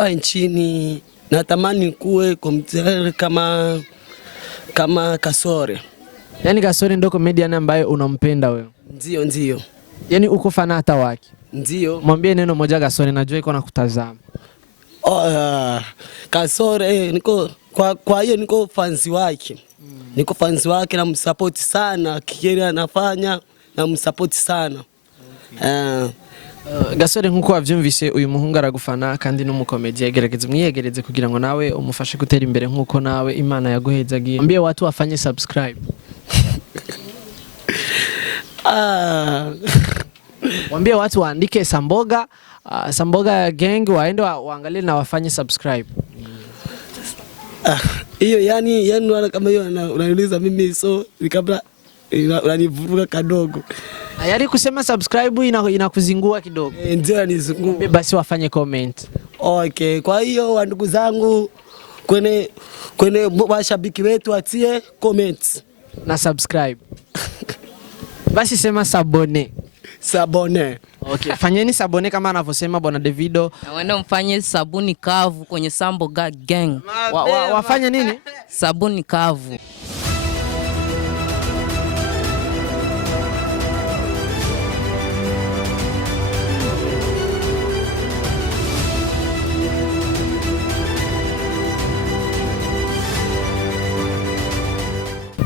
hapa nchini natamani kuwe comedian kama Gasore. Yani Gasore ndo comedian ambaye unampenda wewe? Ndio. Yani uko fanata wake? Ndio. Mwambie neno moja Gasore, najua iko nakutazama. Gasore niko kwa hiyo niko fans wake. Niko fans wake na msupport sana, kile anafanya na msupport sana. Gasore nkuko wavyumvise uyu muhungu aragufana kandi n'umukomedi yagerageza mwiyegereze kugira ngo nawe umufashe gutera imbere nkuko nawe Imana yaguhezagiye. Mwambie watu wafanye subscribe. Mwambie watu waandike Samboga, Samboga gang waende waangalie na wafanye subscribe. Hiyo yani wala kama hiyo unaniuliza mimi so kabla unanivuruga kadogo. Ayari kusema subscribe inakuzingua kidogo. Ndio nizungua. Basi wafanye comment. Okay, kwa hiyo ndugu zangu kwenye washabiki wetu atie comments na subscribe. Basi sema sabone. Sabone. Okay, fanyeni sabone kama anavyosema bwana Davido. Na wenda mfanye sabuni kavu kwenye Samboga gang. Wafanye nini? Sabuni kavu.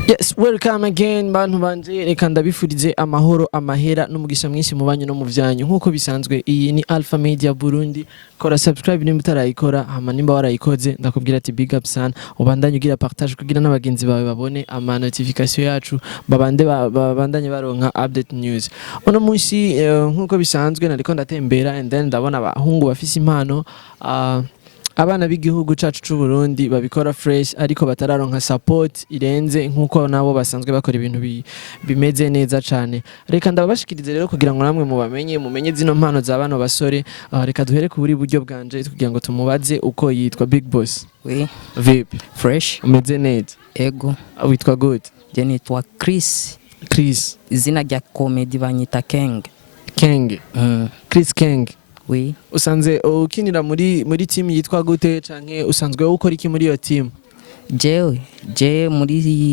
Yes, welcome again bantu banje, reka ndabifurize amahoro amahera n'umugisha mwinshi mu banyu no mu vyanyu nkuko bisanzwe. Iyi ni Alpha Media Burundi, kora subscribe nimba utarayikora, hama nimba warayikoze ndakubwira ati big up sana, ubandanye ugira partage kugira n'abagenzi bawe babone ama notification yacu, babandanye baronka update news. Uno munsi nkuko bisanzwe nariko ndatembera and then ndabona abahungu bafise impano, abana b'igihugu cacu c'u Burundi babikora fresh ariko batararonka support irenze nkuko nabo basanzwe bakora ibintu bimeze neza cyane. Reka ndabashikirize rero kugira ngo namwe mumenye zino mpano za bano basore. Reka duhere ku buri buryo bwanje kugira ngo tumubaze uko yitwa Big Boss. Oui. Vipi? Fresh. Umeze neza? Ego. Witwa good? Je nitwa Chris. Chris. Izina rya comedy banyita Keng. Keng. Chris Keng. Oui. Usanze ukinira muri team yitwa gute canke usanzwe ukora iki muri iyo team? Je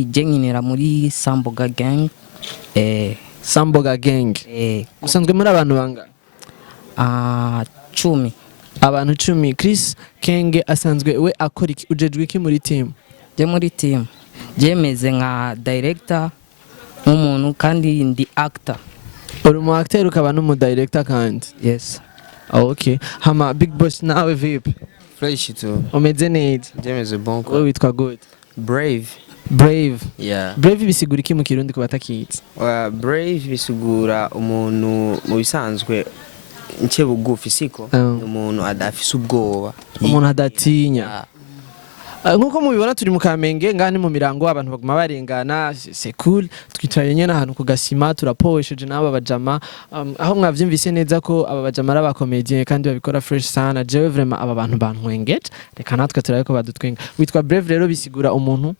nkinira muri Samboga gang. Samboga gang. Usanzwe muri abantu banga? 10. Abantu 10. Chris Kenge asanzwe we akora iki, ujejwe iki muri team? Je muri team je meze nka director nk'umuntu kandi ndi actor. Uri mu actor ukaba no mu director kandi? Yes. Okay. Hama Big Boss nawe vipi? Fresh tu. Umeze neza? Jemeze bon quoi. Wewe witwa good? Brave. Brave. Yeah. Brave bisigura iki mu Kirundi kubatakitse? Brave bisigura umuntu mu bisanzwe nke bugufi siko, umuntu adafise ubwoba. Umuntu adatinya. Nkuko mubibona turi mu Kamenge ngani mu mirango abantu baguma barengana, c'est cool. Twicaye nyene ahantu ku gasima turapoesheje n'aba bajama, aho mwavyumvise neza ko aba bajama ara comedian kandi babikora fresh sana. Jewe vraiment aba bantu bantwengeje, reka natwe turabiko badutwenga. Witwa Brave rero bisigura umuntu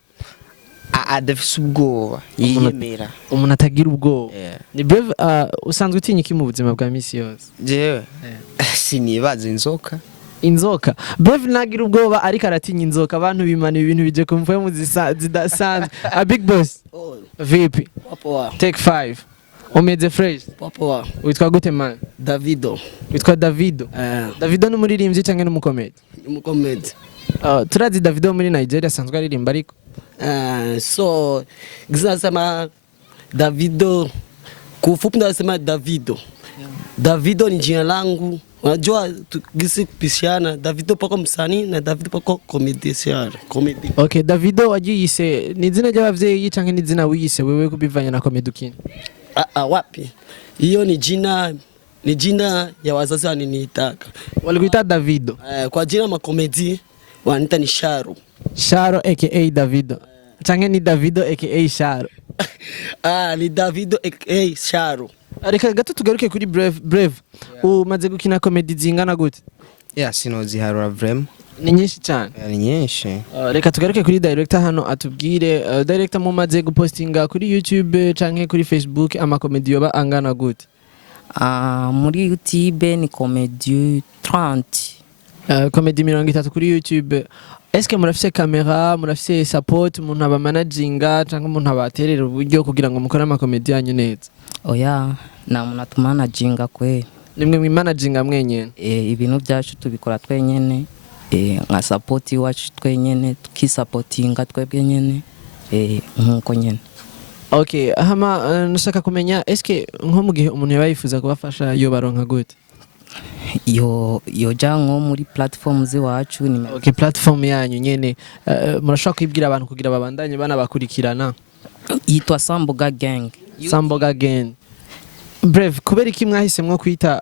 adafise ubwoba, yiyemera, umuntu atagira ubwoba. Ni Brave. Usanzwe utinya iki mu buzima bwa misi yose? Jewe sinibaza inzoka. Inzoka. Brave nagira ubwoba ariko aratinya inzoka. Abantu bimana ibintu bije kumvuye mu zidasanzwe. Big Boss. Vipi? Popo. Take 5. Umeze fresh? Popo. Witwa gute man? Davido. Witwa Davido. Davido ni umuririmbyi cyangwa ni umukomedi? Umukomedi. Turazi Davido muri Nigeria asanzwe aririmba ariko so gizasema Davido, kufupi ndasema Davido. Davido ni jina langu. Unajua tukisi kupishana Davido pako msanii na Davido pako comedian. Okay, Davido wajiyise ni zina ry'abavyeyi canke ni zina wiyise wewe kubivanya na comedy? Wapi? Hiyo ni jina ya wazazi waniniitaka. Walikuita Davido? Kwa jina makomedi wanita ni Sharo. Sharo aka Davido. Canke ni Davido aka Sharo? Ni Davido aka Sharo. Reka gato tugaruke kuri Brave. Umaze gukina comedy zingana gute? Sinoziharura vraiment. Ni nyinshi cyane. Ni nyinshi. Reka tugaruke kuri director hano atubwire, director mumaze gupostinga kuri YouTube canke kuri Facebook ama comedy yoba angana gute? Muri YouTube ni comedy 30. Comedy 30 kuri YouTube. Eske murafise kamera, murafise support, umuntu aba managinga cyangwa umuntu abaterera uburyo kugira ngo mukore ama comedy yanyu neza? Oya, nta muntu atumanaginga kwe. Nimwe mwimanaginga mwenyene? Ibintu byacu tubikora twenyene. Nka support iwacu twenyene, tukisupportinga twebwe nyene. Nkuko nyene. Okay, hama nashaka kumenya eske nko mu gihe umuntu yabayifuza kubafasha yo baronka gute? Yo jango muri platform ziwacu ni Okay, platform yanyu nyene murashaka kwibwira abantu kugira babandanye bana bakurikirana. Yitwa Samboga gang. Samboga gang. Brave, kubera iki mwahisemwe kwita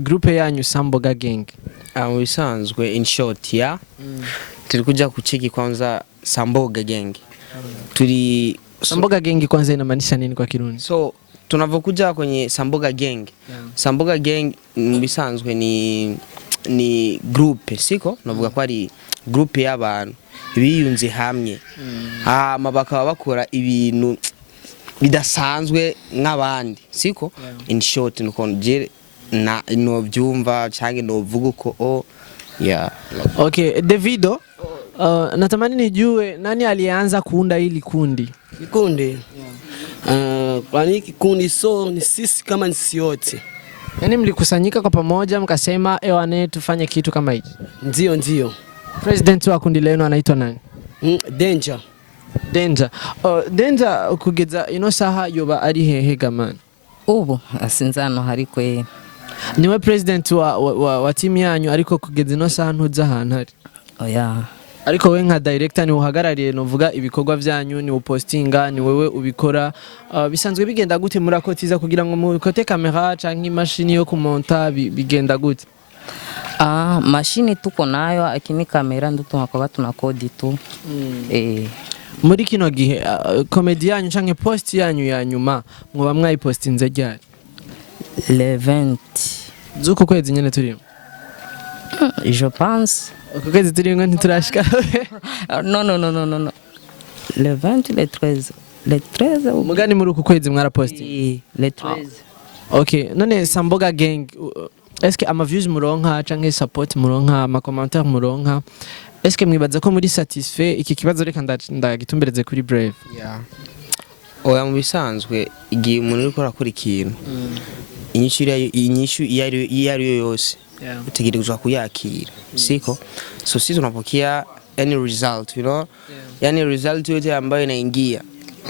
groupe yanyu Samboga gang? Mu bisanzwe in short ya turi kuja kucheki kwanza Samboga gang. Turi Samboga gang kwanza inamaanisha nini kwa Kirundi? So tunavokuja kwenye Samboga gang. Samboga gang bisanzwe ni groupe siko navuga ko ari groupe y'abantu biyunze hamwe hama bakaba bakora ibintu bidasanzwe nk'abandi siko in short nuko je no byumva cyangwa no vuga ko yeah. Okay, Davido natamani nijue nani alianza kuunda hili kundi? Kikundi kwani kikundi so ni sisi kama nisi yote. Yaani mlikusanyika kwa pamoja mkasema ewane tufanye kitu kama hiki? Ndio. President wa kundi lenu anaitwa nani? Danger. Danger kugeza ino saha yoba ari hehe gamani? Ubu asinzano hariko niwe president wa timu yanyu ariko kugeza ino saha ntuza ahantu hari? Oya. Ariko we nka director ni uhagarariye novuga ibikorwa byanyu ni upostinga ni wewe ubikora bisanzwe bigenda gute murakotiza kugira ngo mukote kamera canke imashini yo kumonta bigenda gute? Mashini tuko nayo akini kamera ndo tunakaba tunakodi tu. Muri kino gihe comedy yanyu canke post yanyu ya nyuma mwoba mwayipostinze ryari? Le 20 zuko kwezi nyene turimo? Je pense. Uko kwezi turimo ntiturashika? No. Le 20 le 13. Le 13 mugani muri uko kwezi mwaraposting? Le 13. Okay, none Samboga gang eske ama views muronka canke support muronka ama commentaire muronka eske mwibaza ko muri satisfait iki kibazo reka ndagitumbereze kuri Brave? Yeah. Oya mu bisanzwe igihe umuntu uri gukora ikintu inyishu iyo yose utegerezwa kuyakira siko so sisi tunapokea any result yani result yote ambayo inaingia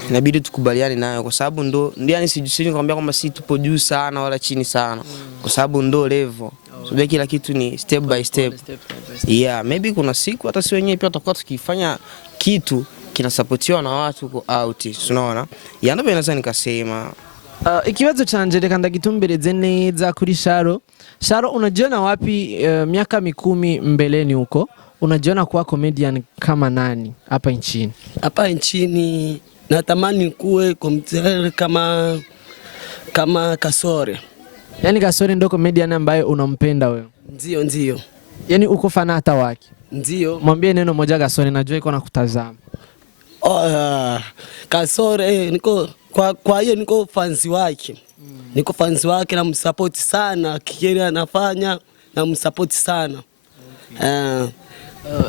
inabidi tukubaliane nayo kwa sababu ndo yani sijui nikwambia kwamba si tupo juu sana wala chini sana kwa sababu ndo level so kila kitu ni step by step. Yeah, maybe kuna siku hata si wenyewe pia tutakuwa tukifanya kitu kinasupportiwa na watu huko out unaona ndio naweza nikasema ikibazo canje reka ndagitumbereze neza kuri Sharo. Unajiona wapi miaka 10 mbeleni huko? Unajiona kuwa comedian kama nani hapa nchini? Hapa nchini natamani kuwe comedian kama Gasore. Yani Gasore ndo comedian ambaye unampenda wewe? Ndio. Yani uko fanata wake? Ndio. Mwambie neno moja Gasore, najua iko nakutazama. Gasore kwa hiyo niko fanzi wake. Niko fanzi wake na msupport sana kile anafanya na msupport sana.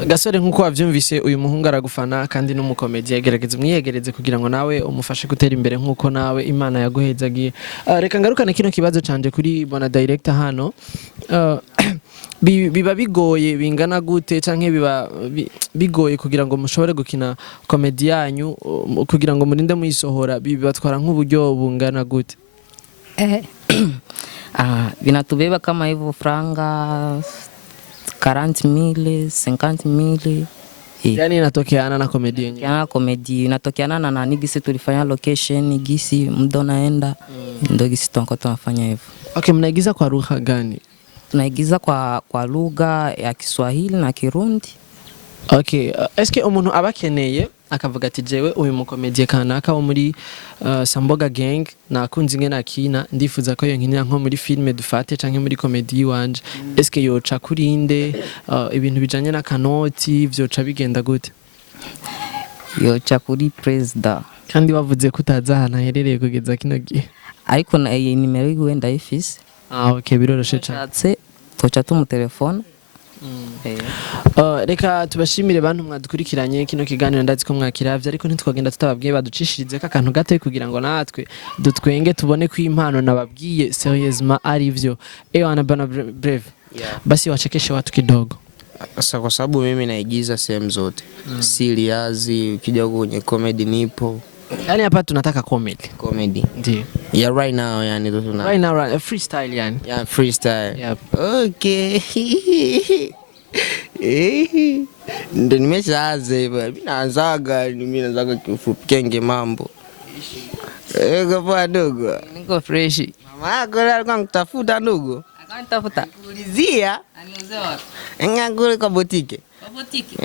Gasore nkuko wavyumvise uyu muhungu aragufana kandi n'umukomedi yagerageza mwiyegereze kugira ngo nawe umufashe gutera imbere nkuko nawe Imana yaguhezagiye. Reka ngarukane kino kibazo canje kuri bona director hano. Biba bigoye bingana gute canke biba bigoye kugira ngo mushobore gukina comedy yanyu kugira ngo murinde muyisohora bibatwara nk'uburyo bungana gute? Vinatubeba kama hivyo franga 40,000, 50,000. Yani inatokeana na comedy yenyewe. Yana comedy inatokeana na nigisi tulifanya location nigisi muda naenda ndio gisi tunafanya hivyo. Okay, mnaigiza kwa lugha gani? Tunaigiza kwa lugha ya Kiswahili na Kirundi. Okay, eske umuntu abakeneye akavuga ati jewe uyu mukomedie kanaka wo muri Samboga gang nakunze ingene akina ndifuza ko yonkinira nko muri filme dufate canke muri comedy wanje eske yoca kurinde ibintu bijanye na kanoti vyoca bigenda gute? Yoca kuri president. Kandi bavuze kutaza hana herereye kugeza kino gihe. Ariko na nimero yiwe ndayifise. Okay, biroroshe cyane. Tocha tu mu telefone reka tubashimire bantu mwadukurikiranye kino kiganiro ndazi ko mwakiravye ariko ntitwagenda tutababwiye baducishirize ko akantu gato kugira ngo natwe dutwenge tubone ko impano nababwiye seriousement ari vyo wana bana brave basi wachekeshe watu kidogo. Sasa kwa sababu mimi naigiza sehemu zote. Serious, ukija kwenye comedy nipo. Yani hapa tunataka comedy. Ndio. Yeah, right now yani ndo tuna. Right now freestyle yani. Yeah, freestyle. Yep. Okay. Ndo nimeshaanza hivyo. Mimi naanzaga kifupi kenge mambo. Kwa ndugu. Niko fresh. Mama yako alikuwa anakutafuta ndugu. Akanitafuta. Ulizia? Aniuliza wapi? Ngangule kwa botike. Kwa botike?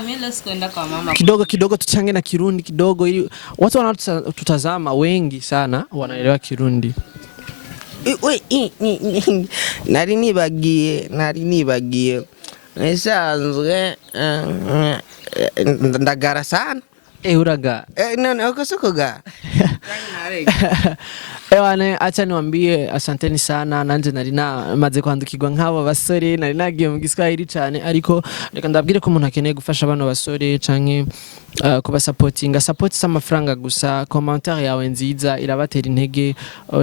Mimi leo sikuenda kwa mama. Kidogo tuchange na Kirundi kidogo ili watu wanaotutazama wengi sana wanaelewa Kirundi. Nari bagie. Nisanzwe ndagara sana. Uraga. No, ukosokoga. Ewane acha niwaambie asanteni sana nanje narina maze kwandukirwa nk'abo basore nari nagiye mu Giswahili cyane ariko reka ndabwire ko umuntu akeneye gufasha abana basore canke kuba support s'amafaranga gusa commentaire yawe nziza irabatera intege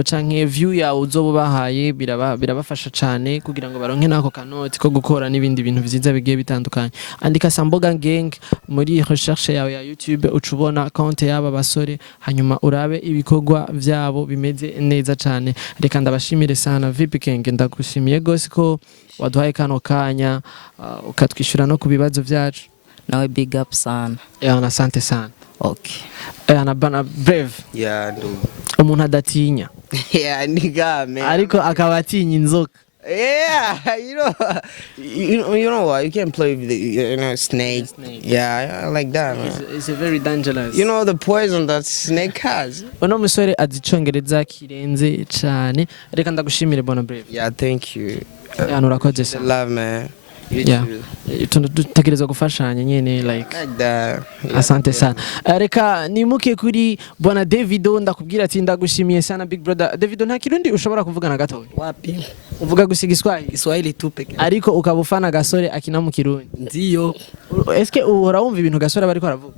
canke view yawe uzobubahaye birabafasha cyane kugira ngo baronke nako kanoti ko gukora n'ibindi bintu vyiza bigiye bitandukanye. Andika Samboga Gang muri recherche yawe ya YouTube ucubona konte yaba basore hanyuma urabe ibikorwa vyabo bimeze neza cyane. Reka ndabashimire sana VP King, ndagushimiye gose ko waduhaye kano kanya ukatwishyura no ku bibazo byacu. Nawe big up sana. Asante sana. Okay. Bana brave. Ndugu. Umuntu adatinya. Nigame. Ariko akaba atinya inzoka. You know what? You can't play with the snake. Yeah, I like that, man. It's a very dangerous. You know the poison that snake has. Uno musore azicongereza kirenze cyane. Reka ndagushimire Bona Brave. Yeah, thank you. Urakoze sana. Love, man. Tutegereza gufashanya nyene like that. Asante sana. Reka nimuke kuri Bwana Davido ndakubwira ati ndagushimiye sana Big Brother. Davido nta Kirundi ushobora kuvugana gato? Wapi? Uvuga gusiga Kiswahili tu peke. Ariko ukabufana Gasore akina mu Kirundi. Ndio. Eske uhora wumva ibintu Gasore bariko aravuga?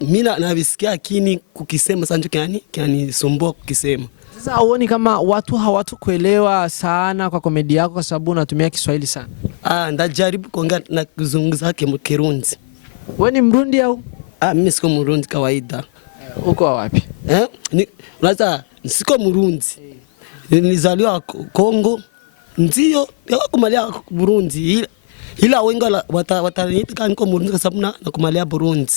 Mimi nabisikia lakini kukisema sanjo kiani sumbua kukisema. Sasa uone kama watu hawatukuelewa sana kwa komedi yako kwa sababu unatumia Kiswahili sana. Ndajaribu kuongea na kuzungumza mu Kirundi. Wewe ni Mrundi au? Mimi siko Mrundi kawaida. Uko wapi? Unaweza siko Mrundi. Nilizaliwa Kongo. Ndio, kumalia Burundi. Ila wengi wataniita niko Mrundi kwa sababu nakumalia Burundi.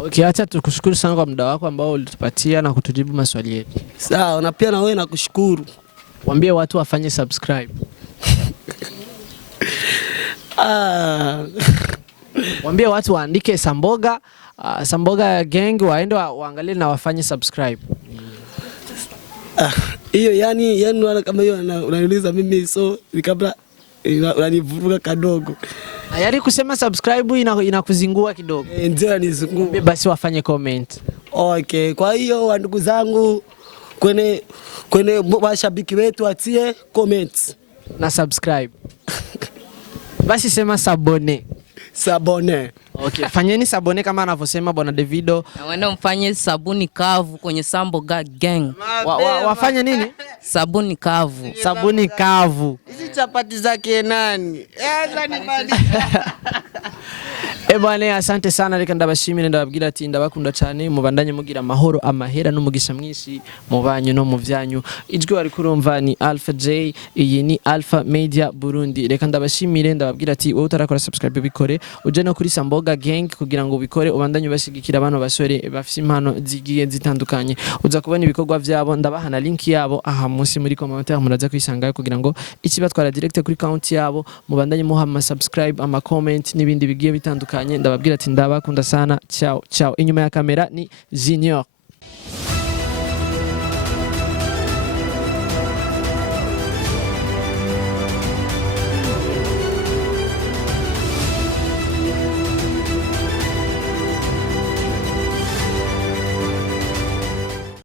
Okay, acha tukushukuru sana kwa muda wako ambao ulitupatia na kutujibu maswali yetu. Sawa, na pia na wewe nakushukuru. Waambie watu wafanye subscribe. Waambie watu waandike Samboga, Samboga Gang waende waangalie na wafanye subscribe. Hiyo yani wala kama hiyo unaniuliza mimi so kabla unanivuruga kadogo. Yaani kusema subscribe inakuzingua kidogo. Ndio nizungua. Basi wafanye comment. Okay, kwa hiyo ndugu zangu kwenye washabiki wetu atie comment na subscribe. Basi sema sabone. Okay, fanyeni sabone kama anavyosema Bwana Davido. Na wewe mfanye sabuni kavu kwenye Samboga Gang. Wafanye nini? Sabuni kavu. Sabuni kavu. Hizi chapati zake nani? Bwana asante sana reka ndabashimire ndababwira ati ndabakunda cyane mubandanye mugira amahoro amahera n'umugisha mwinshi mu banyu no mu vyanyu. Ijwi wari kurumva ni Alpha J, iyi ni Alpha Media Burundi. Reka ndabashimire ndababwira ati wowe utarakora subscribe bikore uje no kuri Samboga Gang kugira ngo ubikore ubandanye ubashigikira abantu basore bafite impano zigiye zitandukanye. Uza kubona ibikorwa vyabo ndabaha na link yabo aha munsi muri commentaire muraza kwisangayo kugira ngo ikibatwara direct kuri account yabo mubandanye muha ama subscribe ama comment n'ibindi bigiye bitandukanye. Ndababwira ati ndabakunda sana. Ciao. Inyuma ya kamera ni Junior.